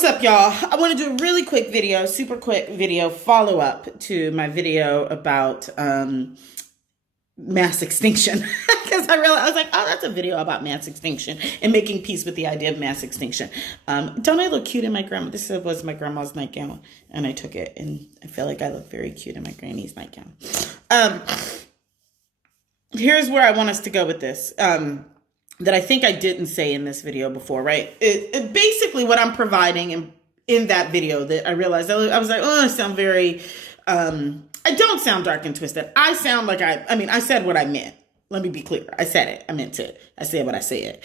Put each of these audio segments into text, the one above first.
What's up, y'all? I want to do a really quick video, super quick video follow-up to my video about mass extinction. Because I was like, oh, that's a video about mass extinction and making peace with the idea of mass extinction. Don't I look cute in my grandma? This was my grandma's nightgown, and I took it, and I feel like I look very cute in my granny's nightgown. Here's where I want us to go with this. That I think I didn't say in this video before, right? It basically what I'm providing in that video that I realized, I was like, oh, I sound very, I don't sound dark and twisted. I sound like I said what I meant. Let me be clear. I said it. I meant it. I said what I said.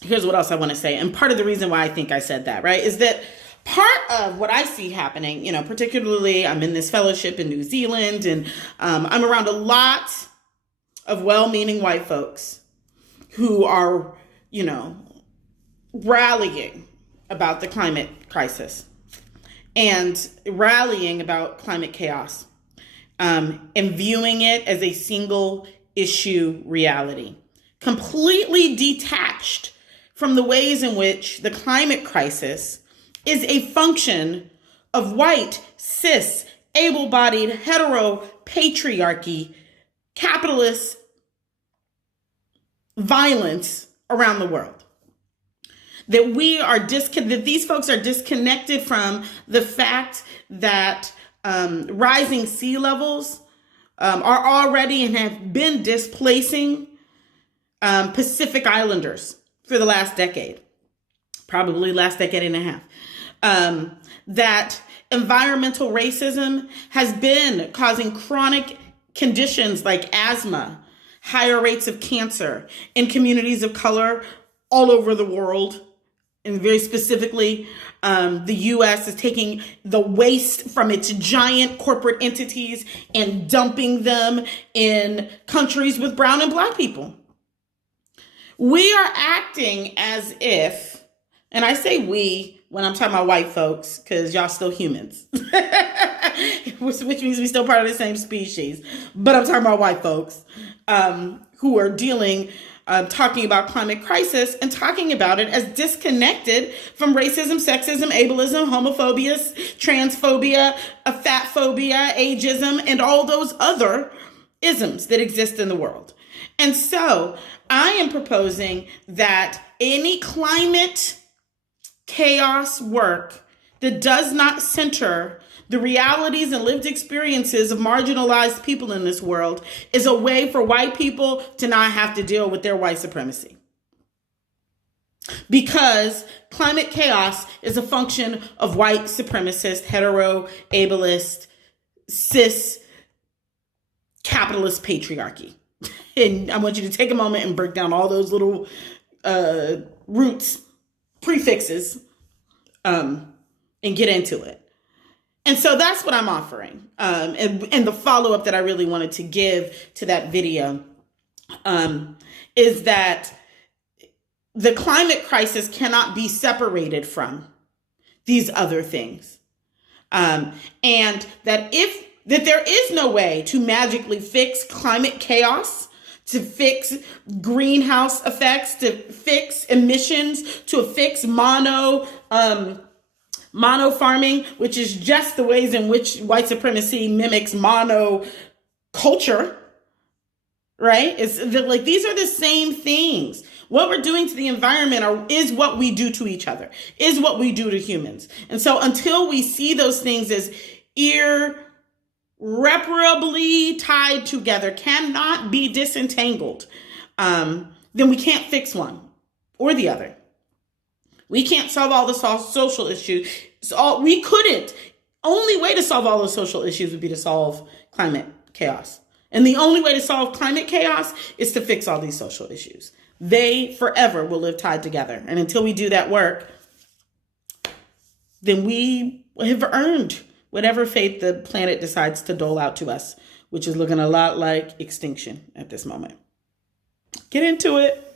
Here's what else I want to say. And part of the reason why I think I said that, right, is that part of what I see happening, you know, particularly I'm in this fellowship in New Zealand, and I'm around a lot of well-meaning white folks who are, you know, rallying about the climate crisis and rallying about climate chaos, and viewing it as a single issue reality, completely detached from the ways in which the climate crisis is a function of white, cis, able-bodied, hetero, patriarchy, capitalist violence around the world. That that these folks are disconnected from the fact that rising sea levels are already and have been displacing Pacific Islanders for the last decade, probably last decade and a half. That environmental racism has been causing chronic conditions like asthma, higher rates of cancer in communities of color all over the world. And very specifically, the U.S. is taking the waste from its giant corporate entities and dumping them in countries with brown and black people. We are acting as if, and I say we when I'm talking about white folks, because y'all still humans, which means we're still part of the same species. But I'm talking about white folks who are talking about climate crisis and talking about it as disconnected from racism, sexism, ableism, homophobia, transphobia, fatphobia, ageism, and all those other isms that exist in the world. And so I am proposing that any climate chaos work that does not center the realities and lived experiences of marginalized people in this world is a way for white people to not have to deal with their white supremacy. Because climate chaos is a function of white supremacist, hetero, ableist, cis, capitalist patriarchy. And I want you to take a moment and break down all those little roots, prefixes, and get into it. And so that's what I'm offering. And the follow-up that I really wanted to give to that video is that the climate crisis cannot be separated from these other things. And that there is no way to magically fix climate chaos, to fix greenhouse effects, to fix emissions, to fix mono farming, which is just the ways in which white supremacy mimics mono culture, right? It's like these are the same things. What we're doing to the environment is what we do to each other, is what we do to humans. And so until we see those things as irreparably tied together, cannot be disentangled, then we can't fix one or the other. We can't solve all the social issues. We couldn't. Only way to solve all the social issues would be to solve climate chaos. And the only way to solve climate chaos is to fix all these social issues. They forever will live tied together. And until we do that work, then we have earned whatever fate the planet decides to dole out to us, which is looking a lot like extinction at this moment. Get into it.